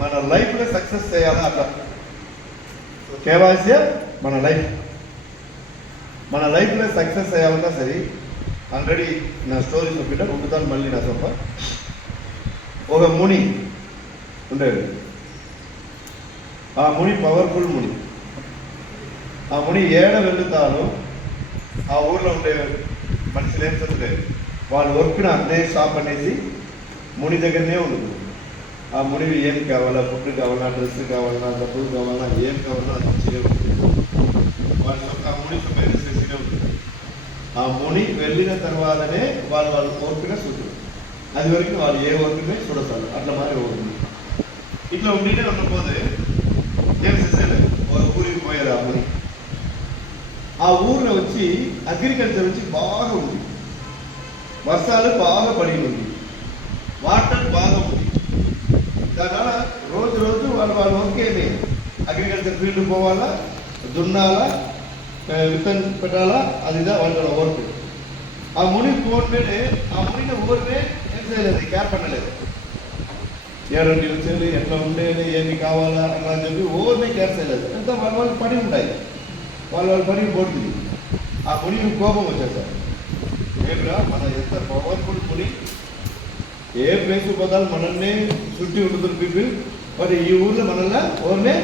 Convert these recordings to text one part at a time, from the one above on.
మన లైఫ్లో సక్సెస్ చేయాలా అట్లా కేవైసీ మన లైఫ్లో సక్సెస్ చేయాలన్నా సరే ఆల్రెడీ నా స్టోరీ చూపించా ఉంటుతాను మళ్ళీ నా సొప్ప ఒక ముని ఉండేది. ఆ ముని పవర్ఫుల్ ముని. ఆ ముని ఏడ వెళ్తాను ఆ ఊర్లో ఉండే మనుషులు ఏం చదువులేదు. వాళ్ళు వర్క్ని అన్నే షాప్ అనేసి ముని దగ్గరనే ఉండదు. ఆ మునివి ఏం కావాలా, ఫుడ్ కావాలా, డ్రెస్ కావాలా, డబ్బులు కావాలా, ఏం కావాలా అది మంచిగా ఉంటుంది. ఆ ముని చేసినే ఉంటుంది. ఆ ముని వెళ్ళిన తర్వాతనే వాళ్ళు వర్క్నే చూడరు. అది వరకు వాళ్ళు ఏ వర్క్నే చూడతారు. అట్లా మారి ఉంటుంది. ఇట్లా ఉండినే ఉన్నపోతే ఏం చేసేది, ఒక ఊరికి పోయారు. ఆ ముని ఆ ఊరిలో వచ్చి అగ్రికల్చర్ వచ్చి బాగా ఉంది. వర్షాలు బాగా పడి ఉంది, వాటర్ బాగా ఉంది. దానివల్ల రోజు రోజు వాళ్ళ వర్కేమి అగ్రికల్చర్ ఫీల్డ్ పోవాలా, దున్నాలా, విత్తనం పెట్టాలా, అదిదా వాళ్ళ వర్క్. ఆ ముని పోతే ఆ మునిని ఊరినే ఏం చేయలేదు, కేర్ పడలేదు. ఏడంటి వచ్చేది, ఎట్లా ఉండేది, ఏమి కావాలా అట్లా అని చెప్పి ఊరినే కేర్ చేయలేదు. అంతా వాళ్ళ పని ఉంటాయి, వాళ్ళ పని పోతుంది. ఆ మునికి కోపం వచ్చేసారు. ఏమిరా మన ఎంత పవర్ఫుల్ ముని, ఏ ప్లేస్ పోతాలు మనల్ని చుట్టి ఉంటుంది పీపుల్, మరి ఈ ఊర్లో మనల్ని ఊరినే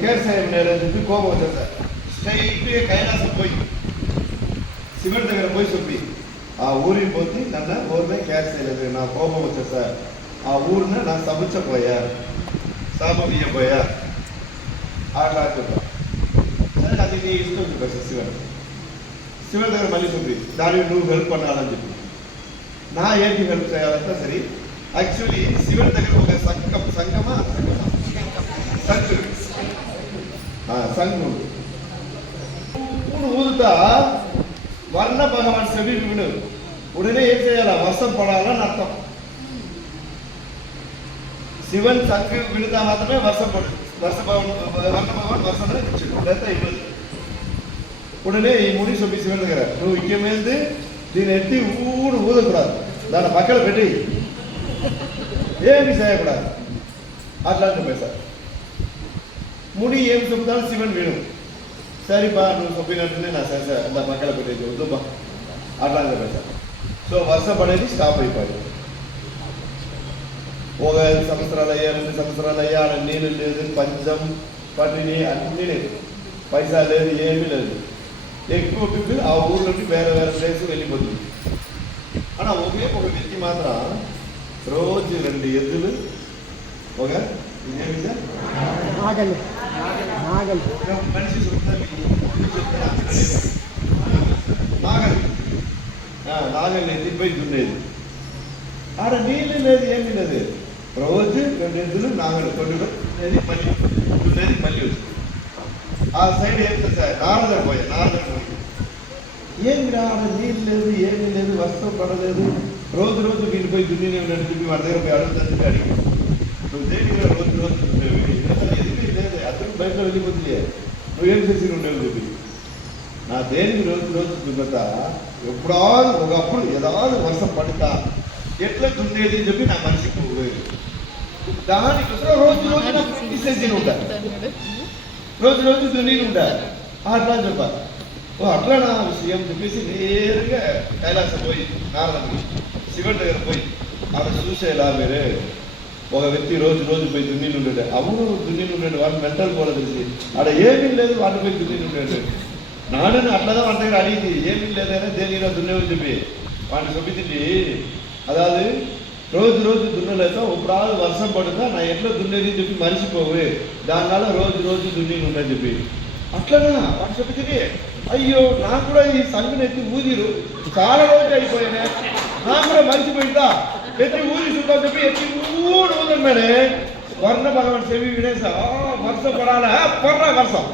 కేర్ చేయమని చెప్పి కోపం వచ్చేసారు. స్ట్రైట్గా కైలాసం పోయి శివుడి దగ్గర పోయి చెప్పి ఆ ఊరికి పోతే నన్ను ఊరినే కేర్ చేయలేదు, నా కోపం వచ్చేసారు. ఆ ఊరిని నా సముచ్చపోయా, శాపం ఇయ్యపోయా అట్లా చెప్పా. సరే అది నీ ఇష్టం చెప్పేసి శివుడి దగ్గర మళ్ళీ చెప్పి దానికి నువ్వు హెల్ప్ పడాలని చెప్పి నా ఏంటి హెల్ప్ చేయాలంటే సరే. యాక్చువల్లీ శివుడి దగ్గర ఒక సంఘం ఊదుతా వర్ణ భగవాన్ శరీర విడు ఉడనే ఏం చేయాలా, వర్షం పడాలని అర్థం. శివన్ సంఘం విడుతా మాత్రమే వర్షం పడుతుంది. వర్ణ భగవాన్ వర్షం ఇచ్చాడు, లేదా ఇవ్వదు. ఉడనే ఈ ముని చెప్పి శివుని దగ్గర నువ్వు ఇంకేమైంది, దీన్ని ఎత్తి ఊదకూడదు, దాన్ని పక్కన పెట్టి ఏమి చేయకూడదు అట్లా చెప్పేశారు. ముని ఏం చెప్తాను శివన్ విను, సరే బా నువ్వు చెప్పినట్టునే నా సరే అంత పక్కన పెట్టేది వద్దు బా అట్లా అని చెప్పేశారు. సో వర్షం పడేది స్టాప్ అయిపోయింది. ఒక 5 సంవత్సరాలు అయ్యా, 2 సంవత్సరాలు అయ్యా, ఆడ నీళ్ళు లేదు, పంచం పట్టిని అన్నీ లేదు, పైసా లేదు, ఏమీ లేదు. ఎక్కువ పీపుల్ ఆ ఊర్లో వేరే ప్లేస్ వెళ్ళిపోతుంది. అలా ఒకే ఒక వ్యక్తి మాత్రం రోజు 2 ఎద్దులు, ఒక మనిషి నాగల్ని ఎత్తిపోయి దున్నేది. ఆడ నీళ్ళు లేదు, ఏమీ లేదు. రోజు 2 ఎద్దులు నాగలు కొట్టుకునేది, మళ్ళీ దున్నేది, మళ్ళీ వచ్చింది. ఆ సైడ్ ఏం చేస్తారు, నారదర్ పోయి ఏమి రా నీళ్ళు లేదు, ఏమీ లేదు, వర్షం పడలేదు, రోజు రోజు వీళ్ళు పోయి దున్నినే ఉన్నాడు చెప్పి వాడి దగ్గర పోయి అడుగుతుంది. అడిగి నువ్వు దేనికి రోజు రోజు ఎందుకు లేదు, అతను బయట వెళ్ళిపోతుంది, నువ్వేం చేసి ఉండేవి చెప్పి నా దేనికి రోజు రోజు దున్నతా, ఎప్పుడో ఒకప్పుడు ఏదాది వర్షం పడతా ఎట్లా దున్నేది అని చెప్పి నా మనిషికి పోయేది. దానికోసం రోజు రోజు నాకు తీసేసి ఉంటాను, రోజు రోజు దున్ని ఉంటాను అట్లా చెప్పాలి. ఓ అట్లా నా విషయం చెప్పేసి నేరుగా కైలాసం పోయి నారదకి శివుడి దగ్గర పోయి అక్కడ చూసేలా మీరే ఒక వ్యక్తి రోజు రోజు పోయి దున్నీలు ఉండేది. అవును దున్నీలు ఉండేది, వాడిని మెంటల్ కూడా తెలిసి ఆడ ఏమీ లేదు, వాడిని పోయి దున్నీలు ఉండేది. నాన్నని అట్లా వాడి దగ్గర అడిగింది ఏమీ లేదైనా దేనిలో దున్నేవని చెప్పి వాడిని చూపించింది. అదాది రోజు రోజు దున్నలేక ఇప్పుడు వర్షం పడుతుందా నా ఎట్లా దున్నేది అని చెప్పి మరిచిపోవే, దానివల్ల రోజు రోజు దున్నీలు ఉండని చెప్పి అట్లనా వాడు చెప్పింది. అయ్యో నాకు కూడా ఈ సంఘం ఎత్తి ఊదిరు చాలా రోజులు అయిపోయానే, నాకు కూడా మరిచిపోయిందా, ఎత్తి ఊది చూద్దాం చెప్పి ఎత్తి ఊదన్నాడే. వర్ణ భగవాన్ చెవి వినేసా వర్షం పడాలా, పర్రా వర్షం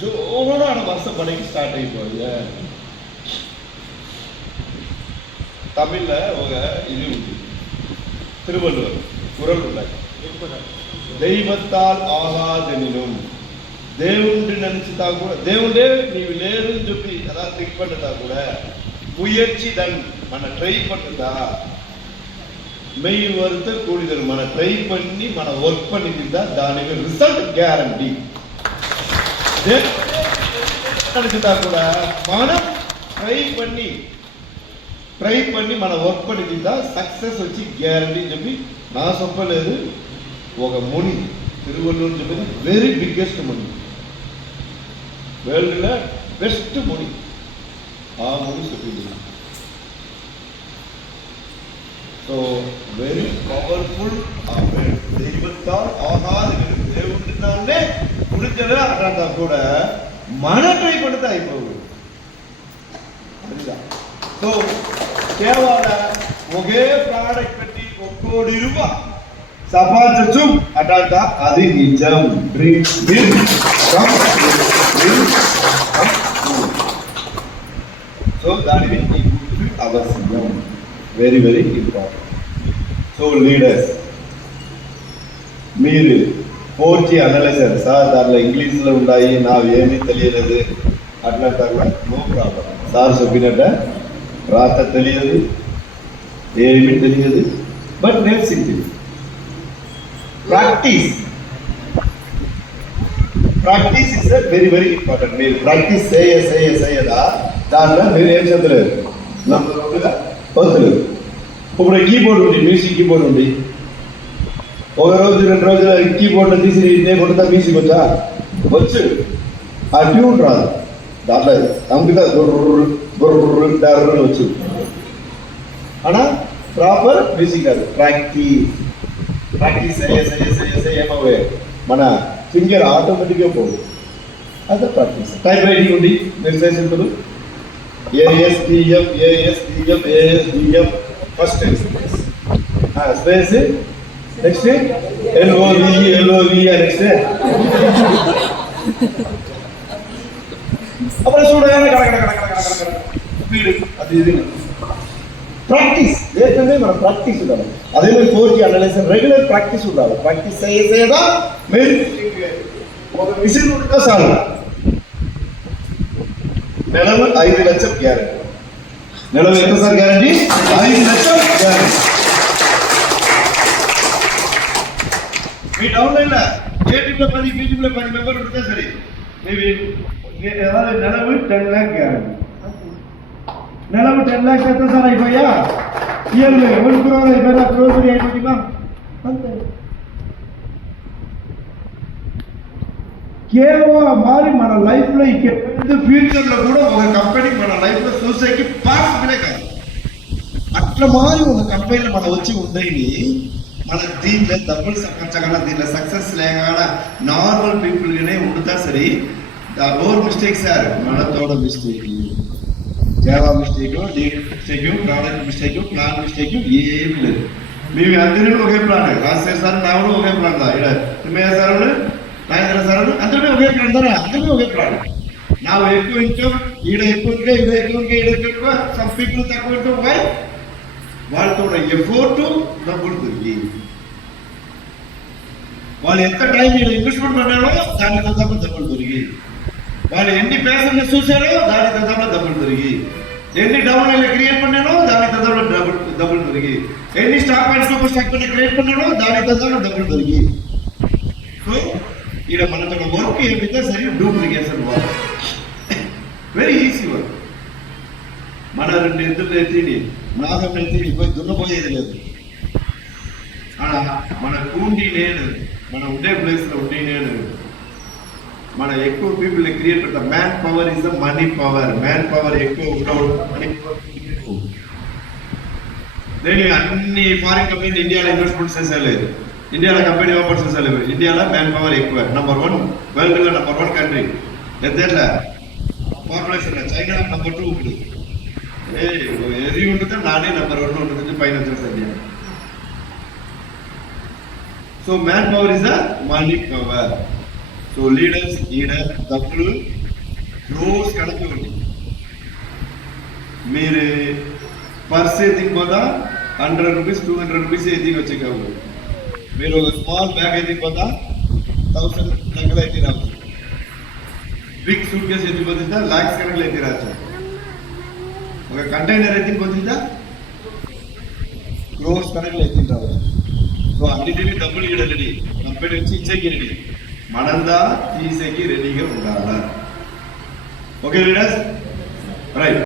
జోరుగా ఆడ వర్షం పడేకి స్టార్ట్ అయిపోయింది. తమిళ్లో ఒక ఇది ఉంది, తిరువల్లూరు కురలు ఉన్నాయి. దైవత్తాల్ ఆహాదెనినం, దేవుడి నడిచితా కూడా దేవుడే నీవు లేరు అని చెప్పి అలా దిగ్పడ్డా కూడా ముయర్చి దాన్ని మన ట్రై పట్టుదా మెయ్యి వరుత కూడిదరు మన ట్రై పన్ని మన వర్క్ పన్నిందా దానికి రిజల్ట్ గ్యారంటీ కూడా మనం ట్రై పన్ని మన వర్క్ పన్నిందా సక్సెస్ వచ్చి గ్యారంటీ చెప్పి నా చెప్పలేదు ఒక ముని తిరువల్లూరు చెప్పింది వెరీ బిగ్గెస్ట్ ముని వరల్డ్లో బెస్ట్ ముని ఆ ముని చెప్పింది ஸோ வெரி பவர்ஃபுல் தெய்வத்தால் ஆகாது దేవుడిனாலே முடிஞ்சது அட்டா கூட మన ట్రై పడితే అయిపోవు సో కేవల ఒకే ప్రోడక్ట్ పెట్టి ఒక్కోడి రూపాయ సంపాదించు అటంట అది నిజం డ్రీమ్ సో దానిని అవసరం very very important so leaders మీరు 4G అనలైజర్ సార్ దాంట్లో ఇంగ్లీష్లో ఉన్నాయి నాకు ఏమీ తెలియలేదు అట్లంటా కూడా నో ప్రాబ్లం సార్ చెప్పినట్ట రాత తెలియదు ఏమీ తెలియదు బట్ నేర్చుకుంది practice is very very important మీరు ప్రాక్టీస్ చేయదా దాంట్లో మీరు ఏం చదవలేదు వద్దులేదు ఇప్పుడు కీబోర్డ్ ఉంది మ్యూజిక్ కీబోర్డ్ ఉంది ఒక రోజు 2 రోజులు కీబోర్డ్లో తీసి నేను కొడతా మ్యూజిక్ వచ్చా వచ్చు ఆ ట్యూన్ రాదు దాంట్లో అంకిత గుర్రు వచ్చు అనా ప్రాపర్ మ్యూజిక్ కాదు ప్రాక్టీస్ ఏమవే మన ఫింగర్ ఆటోమేటిక్గా పోదు అదే ప్రాక్టీస్ టైప్ రైటింగ్ ఉంది మీరు చేసింటారు ASDF first space next LOV next అప్పుడు చూడగానే స్పీడ్ అది ఇది ప్రాక్టీస్ ఏంటంటే మన ప్రాక్టీస్ ఉండాలి అదే మీరు 4G అనలైజర్ రెగ్యులర్ ప్రాక్టీస్ ఉండాలి ప్రాక్టీస్ చేయదా మీరు ఒక మిషన్ ఉంటుందా చాలు నెలకు 5 లక్షలు గ్యారెంటీ నెలకు ఎంత సార్ గ్యారెంటీ 5 లక్షలు గ్యారెంటీ మీ డౌన్లైన్లో ఏ టీంలో 10 బి టీంలో 10 మెంబర్ ఉంటుందా సరే మేబీ నెలకు 10 lakh గ్యారెంటీ నెలకు 10 lakhs ఎంత సార్ అయిపోయా ఇయర్లీ 1 crore అయిపోయినా క్రోర్ అయిపోతుందా అంతే కేవలం మారి మన లైఫ్లో ఫ్యూచర్లో కూడా ఒక కంపెనీ మన లైఫ్లో సొసైటీ పాసిబులే కాదు అట్లా మారి ఒక కంపెనీలో మనం వచ్చి ఉండేది మన దీంట్లో డబ్బులు సంపాదించగల దీంట్లో సక్సెస్ లేక నార్మల్ పీపుల్గానే ఉండుతా సరే ఓవర్ మిస్టేక్ సార్ మన తోడ mistake Java mistake date mistake product mistake plan mistake ఏం లేదు మేము అందరూ ఒకే ప్లాన్ రాజశేఖర్ సార్ నావుడు ఒకే ప్లాన్ ఇక్కడ తిమ్మయ్య సార్ నాయన సార్ అందరినీ ఒకే ప్లాన్ సార్ అందరినీ ఒకే ప్లాన్ ನಾವು ఎక్కువ ఇన్కమ్ ఈడ ఎక్కువ సమ్ పీపుల్ తక్కువ ఇన్కమ్ వై వాళ్ళతో ఎఫోర్ట్ డబ్బులు దొరికి వాళ్ళు ఎంత టైం ఈడ ఇన్వెస్ట్మెంట్ పడ్డాడో దానికి తగ్గ డబ్బులు దొరికి వాళ్ళు ఎన్ని పేసర్ని చూశారో దానికి తగ్గ డబ్బులు దొరికి ఎన్ని డౌన్లైన్లు క్రియేట్ பண்ணானோ దానికి తగ్గ డబ్బులు దొరికి ఎన్ని స్టాక్ అండ్ సూపర్ స్టాక్ పైన క్రియేట్ பண்ணானో దానికి తగ్గ డబ్బులు దొరికి సో ఈడ మనతో వర్క్ ఏమైతే సరే duplication work very easy work మన 2 ఎద్దులు ఎత్తిని నాగం ఎత్తిని పోయి దున్నపోయేది లేదు మన కూండి నేను మన ఉండే ప్లేస్లో ఉండి నేను మన ఎక్కువ పీపుల్ క్రియేట్ పెడతాం man power is the money power man power ఎక్కువ ఉండవు మనీ పవర్ నేను అన్ని ఫారిన్ కంపెనీ ఇండియాలో ఇన్వెస్ట్మెంట్ చేసేలేదు ఇండియాలో కంపెనీ ఓపెన్ చేసేలేదు ఇండియాలో మ్యాన్ పవర్ ఎక్కువ నంబర్ 1 వరల్డ్లో నంబర్ 1 కంట్రీ ఎట్లా పాపులేషన్ చైనా నంబర్ 2 ఇప్పుడు ఏది ఉంటుంది నానే నంబర్ 1 ఉంటుంది పైన వచ్చేసరికి so man power is the money power so leaders ఈడ డబ్బులు రోజు కడుపుకోండి మీరు పర్స్ ఎత్తిపోతా 100 రూపీస్ 200 రూపీస్ ఎత్తికి వచ్చే కావు మీరు ఒక స్మాల్ బ్యాగ్ ఎత్తిపోతా 1000 లెక్కలు ఎత్తి రావచ్చు బిగ్ సూట్ కేసు ఎత్తిపోతుందా లాక్స్ కనుకలు ఎత్తి రావచ్చు ఒక కంటైనర్ ఎత్తిపోతుందా క్రోర్స్ కనెక్ట్ ఎత్తింది రావాలి సో అన్నిటినీ డబ్బులు ఇవ్వడం రెడీ కంపెనీ వచ్చి ఇచ్చేకి రెడీ మనందా తీసేకి రెడీగా ఉండాలా ఓకే లీడర్స్ రైట్